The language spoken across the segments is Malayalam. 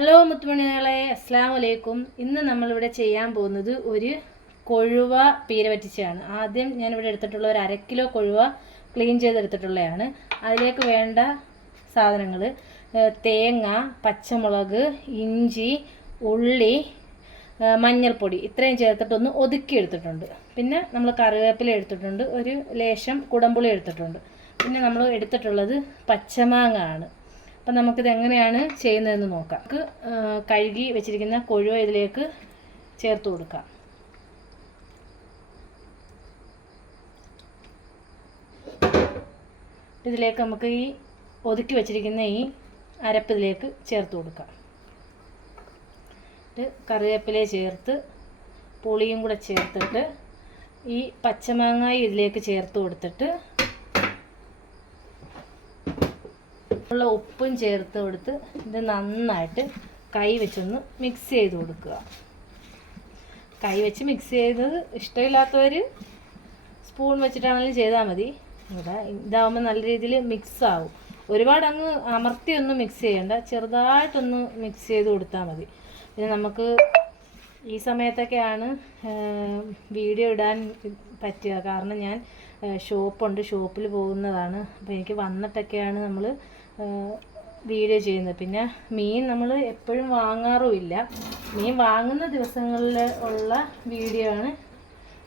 ഹലോ മുത്തുമണികളെ, അസ്സലാമു അലൈക്കും. ഇന്ന് നമ്മളിവിടെ ചെയ്യാൻ പോകുന്നത് ഒരു കൊഴുവ പീര വറ്റിച്ചതാണ്. ആദ്യം ഞാനിവിടെ എടുത്തിട്ടുള്ള ഒരു 1/2 കിലോ കൊഴുവ ക്ലീൻ ചെയ്തെടുത്തിട്ടുള്ളതാണ്. അതിലേക്ക് വേണ്ട സാധനങ്ങൾ തേങ്ങ, പച്ചമുളക്, ഇഞ്ചി, ഉള്ളി, മഞ്ഞൾപ്പൊടി ഇത്രയും ചേർത്തിട്ടൊന്ന് ഒതുക്കി എടുത്തിട്ടുണ്ട്. പിന്നെ നമ്മൾ കറിവേപ്പില എടുത്തിട്ടുണ്ട്, ഒരു ലേശം കുടംപുളി എടുത്തിട്ടുണ്ട്. പിന്നെ നമ്മൾ എടുത്തിട്ടുള്ളത് പച്ചമാങ്ങ ആണ്. അപ്പം നമുക്കിത് എങ്ങനെയാണ് ചെയ്യുന്നതെന്ന് നോക്കാം. നമുക്ക് കഴുകി വെച്ചിരിക്കുന്ന കൊഴുവ ഇതിലേക്ക് ചേർത്ത് കൊടുക്കാം. ഇതിലേക്ക് നമുക്ക് ഈ ഒതുക്കി വെച്ചിരിക്കുന്ന ഈ അരപ്പ് ഇതിലേക്ക് ചേർത്ത് കൊടുക്കാം. കറിവേപ്പില ചേർത്ത് പുളിയും കൂടെ ചേർത്തിട്ട് ഈ പച്ചമാങ്ങായി ഇതിലേക്ക് ചേർത്ത് കൊടുത്തിട്ട് ഉള്ള ഉപ്പും ചേർത്ത് കൊടുത്ത് ഇത് നന്നായിട്ട് കൈ വെച്ചൊന്ന് മിക്സ് ചെയ്ത് കൊടുക്കുക. കൈ വെച്ച് മിക്സ് ചെയ്തത് ഇഷ്ടമില്ലാത്തവർ സ്പൂൺ വെച്ചിട്ടാണെങ്കിലും ചെയ്താൽ മതി. ഇതാവുമ്പോൾ നല്ല രീതിയിൽ മിക്സ് ആവും. ഒരുപാട് അങ്ങ് അമർത്തിയൊന്നും മിക്സ് ചെയ്യണ്ട, ചെറുതായിട്ടൊന്ന് മിക്സ് ചെയ്ത് കൊടുത്താൽ മതി. പിന്നെ നമുക്ക് ഈ സമയത്തൊക്കെയാണ് വീഡിയോ ഇടാൻ പറ്റുക. കാരണം ഞാൻ ഷോപ്പുണ്ട്, ഷോപ്പിൽ പോകുന്നതാണ്. അപ്പോൾ എനിക്ക് വന്നിട്ടൊക്കെയാണ് നമ്മൾ വീഡിയോ ചെയ്യുന്നത്. പിന്നെ മീൻ നമ്മൾ എപ്പോഴും വാങ്ങാറുമില്ല. മീൻ വാങ്ങുന്ന ദിവസങ്ങളിൽ ഉള്ള വീഡിയോ ആണ്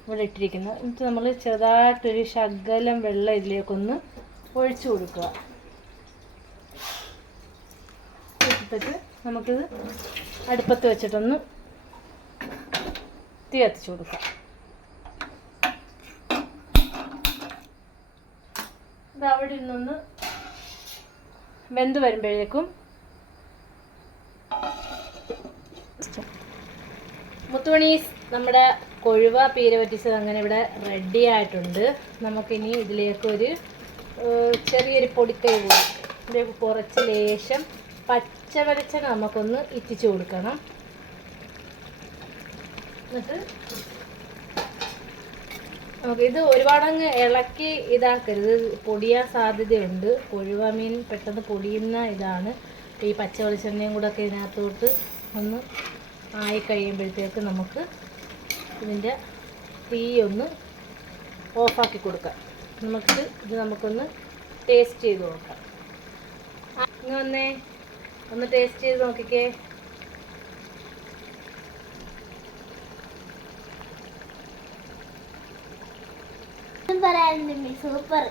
ഇവിടെ ഇട്ടിരിക്കുന്നത്. എന്നിട്ട് നമ്മൾ ചെറുതായിട്ടൊരു ശകലം വെള്ളം ഇതിലേക്കൊന്ന് ഒഴിച്ചു കൊടുക്കുക. എടുത്തിട്ട് നമുക്കിത് അടുപ്പത്ത് വെച്ചിട്ടൊന്ന് തീ കത്തിച്ചു കൊടുക്കാം. ഇത് അവിടെ ഇരുന്നൊന്ന് വെന്ത് വരുമ്പോഴേക്കും മുത്തുമണീസ് നമ്മുടെ കൊഴുവ പീര വറ്റിച്ചത് അങ്ങനെ ഇവിടെ റെഡി ആയിട്ടുണ്ട്. നമുക്കിനി ഇതിലേക്കൊരു ചെറിയൊരു പൊടിക്കൈ കൂടി ഇതിലേക്ക് കുറച്ച് ലേശം പച്ച വെളിച്ചെണ്ണ നമുക്കൊന്ന് ഇറ്റിച്ചു കൊടുക്കണം. എന്നിട്ട് നമുക്ക് ഇത് ഒരുപാടങ്ങ് ഇളക്കി ഇതാക്കരുത്, പൊടിയാൻ സാധ്യതയുണ്ട്. കൊഴുവ മീൻ പെട്ടെന്ന് പൊടിയുന്ന ഇതാണ്. ഈ പച്ച വെളിച്ചെണ്ണയും കൂടെ ഒക്കെ ഇതിനകത്തോട്ട് ഒന്ന് ആയി കഴിയുമ്പോഴത്തേക്ക് നമുക്ക് ഇതിൻ്റെ തീ ഒന്ന് ഓഫാക്കി കൊടുക്കാം. നമുക്കൊന്ന് ടേസ്റ്റ് ചെയ്ത് നോക്കാം. ഇങ്ങ് ഒന്ന് ടേസ്റ്റ് ചെയ്ത് നോക്കിക്കേ. സൂപ്പർ.